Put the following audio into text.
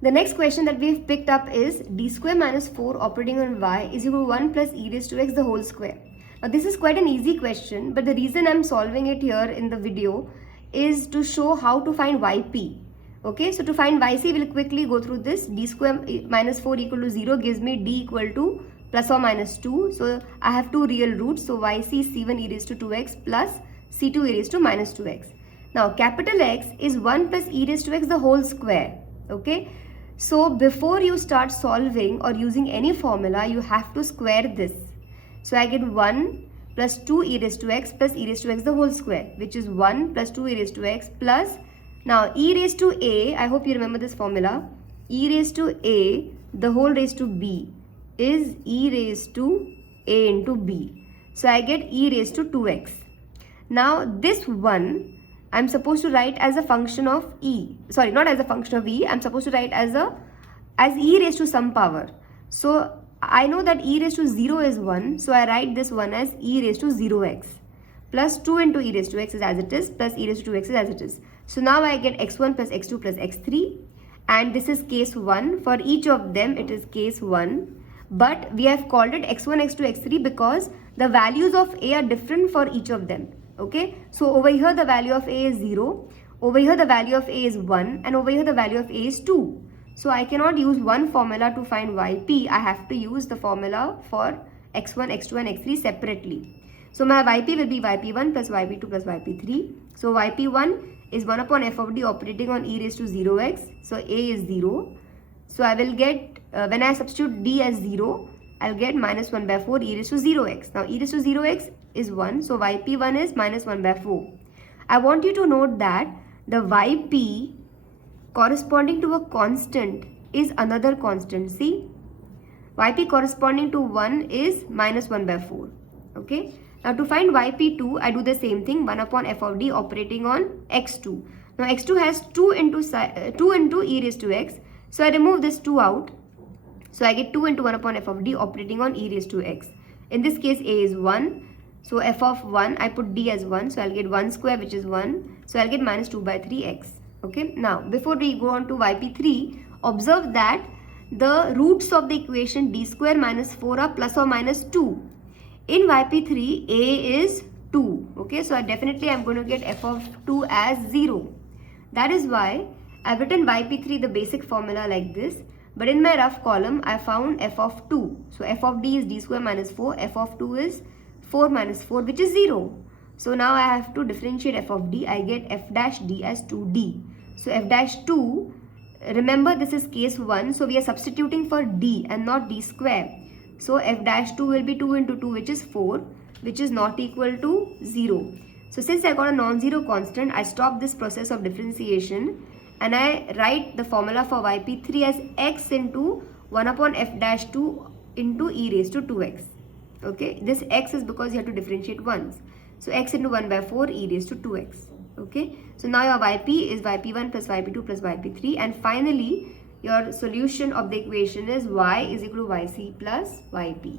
The next question that we've picked up is d square minus 4 operating on y is equal to 1 plus e raised to x the whole square. Now this is quite an easy question, but the reason I'm solving it here in the video is to show how to find yp. Okay, so to find yc, we'll quickly go through this. D square minus 4 equal to 0 gives me d equal to plus or minus 2. So I have two real roots. So yc is c1 e raised to 2x plus c2 e raised to minus 2x. Now capital X is 1 plus e raised to x the whole square. Okay, so before you start solving or using any formula, you have to square this. So I get 1 plus 2 e raised to x plus e raised to x the whole square, which is 1 plus 2 e raised to x plus, now e raised to a, I hope you remember this formula, e raised to a the whole raised to b is e raised to a into b. So I get e raised to 2x. Now this 1 I'm supposed to write as a function of e, sorry, not as a function of e, I'm supposed to write as e raised to some power. So I know that e raised to 0 is 1, so I write this 1 as e raised to 0x plus 2 into e raised to x is as it is plus e raised to 2x is as it is. So now I get x1 plus x2 plus x3, and this is case 1. For each of them it is case 1, but we have called it x1, x2, x3 because the values of a are different for each of them. Okay, so over here the value of a is 0, over here the value of a is 1, and over here the value of a is 2. So I cannot use one formula to find yp. I have to use the formula for x1, x2 and x3 separately. So my yp will be yp1 plus yp2 plus yp3. So yp1 is 1 upon f of d operating on e raised to 0x. So a is 0. So I will get, when I substitute d as 0, I'll get minus 1 by 4 e raised to 0x. Now e raised to 0x is 1. So yp1 is minus 1 by 4. I want you to note that the yp corresponding to a constant is another constant. See, yp corresponding to 1 is minus 1 by 4. Okay. Now to find yp2, I do the same thing, 1 upon f of d operating on x2. Now x2 has 2 into e raised to x. So I remove this 2 out. So I get 2 into 1 upon f of d operating on e raised to x. In this case a is 1. So f of 1, I put d as 1. So I'll get 1 square, which is 1. So I'll get minus 2 by 3x. Okay. Now before we go on to yp3, observe that the roots of the equation d square minus 4 are plus or minus 2. In yp3, a is 2. Okay. So definitely I'm going to get f of 2 as 0. That is why I've written yp3 the basic formula like this. But in my rough column, I found f of 2. So f of d is d square minus 4. F of 2 is 4 minus 4, which is 0. So now I have to differentiate f of d. I get f dash d as 2d. So f dash 2, remember this is case 1. So we are substituting for d and not d square. So f dash 2 will be 2 into 2, which is 4, which is not equal to 0. So since I got a non-zero constant, I stop this process of differentiation and I write the formula for yp3 as x into 1 upon f dash 2 into e raised to 2x. Okay, this x is because you have to differentiate once. So x into 1 by 4 e raised to 2x. Okay, so now your yp is yp1 plus yp2 plus yp3, and finally your solution of the equation is y is equal to yc plus yp.